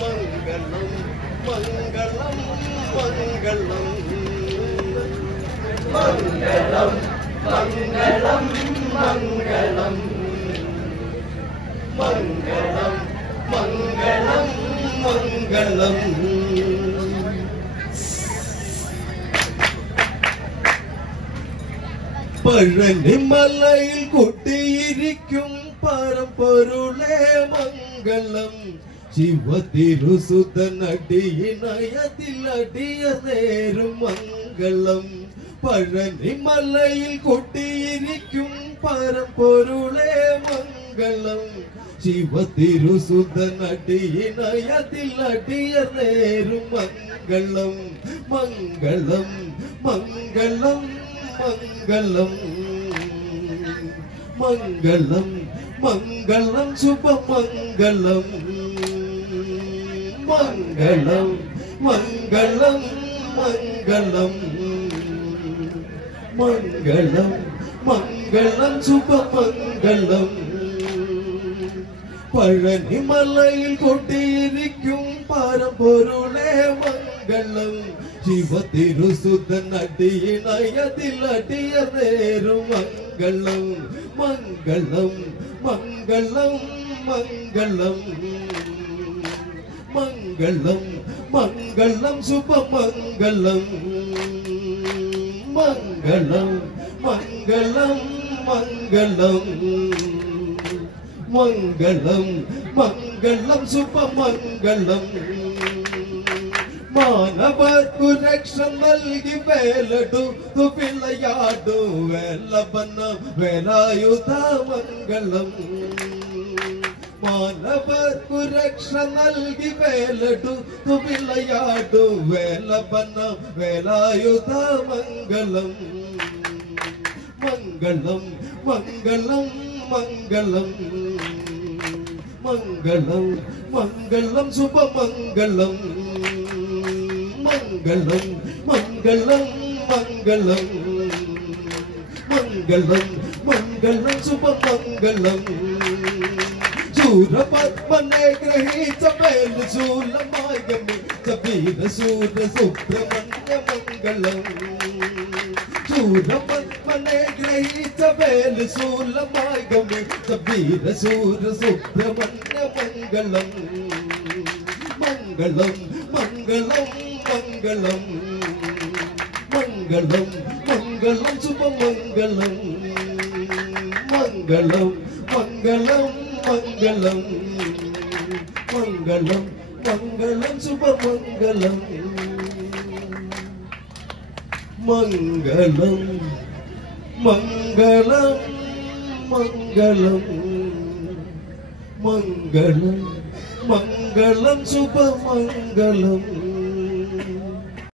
மங்களம் மங்களம் மங்களம் மங்களம் மங்களம் மங்களம் மங்களம் மங்களம் மங்களம் பழனி மலையில் கொட்டியிருக்கும் பரம்பொருளே மங்களம் சிவ திருசுதன் அடியினயத்தில் அடிய நேரும் மங்களம் பழனி மலையில் கொட்டியிருக்கும் பரம்பொருளே மங்களம் சிவ திருசுதன் அடியினயத்தில் அடிய நேரும் மங்களம் மங்களம் மங்களம் மங்களம் மங்களம் மங்களம் சுபமங்களம் மங்களம் மங்களம் மங்களம் மங்களம் மங்களம் சுபமங்களம் பழனி மலையில் கொட்டியிருக்கும் பரம்பொருளே மங்களம் சிவ திருசுதன் அடியினயத்தில் அடிய நேரும் மங்களம் மங்களம் மங்களம் மங்களம் மங்களம் மங்களம் சுபமங்களம் மங்களம் மங்களம் மங்களம் மங்களம் மங்களம் சுபமங்களம் മാനവർക്കു രക്ഷ നൽകി വേലടുത്തു വിളയാടു വേലബന വേലായുധ മംഗളം മാനവർക്കു രക്ഷ നൽകി വേലടുത്തു വിളയാടു വേലബന വേലായുധ മംഗളം മംഗളം മംഗളം മംഗളം മംഗളം മംഗളം ശുഭമംഗളം മംഗളം മംഗളം മംഗളം മംഗളം മംഗളം ശുഭമംഗളം ശൂരപത്മനെ ഗ്രഹിച്ച മേൽശൂലമായി ഗമിച്ച വീരശൂര സുബ്രഹ്മണ്യ മംഗളം ശൂരപത്മനെ ഗ്രഹിച്ച മേൽശൂലമായി ഗമിച്ച വീരശൂര സുബ്രഹ്മണ്യ മംഗളം മംഗളം മംഗളം മംഗളം മംഗളം മംഗളം ശുഭമംഗളം മംഗളം മംഗളം മംഗളം മംഗളം മംഗളം ശുഭമംഗളം മംഗളം മംഗളം മംഗളം മംഗളം മംഗളം ശുഭമംഗളം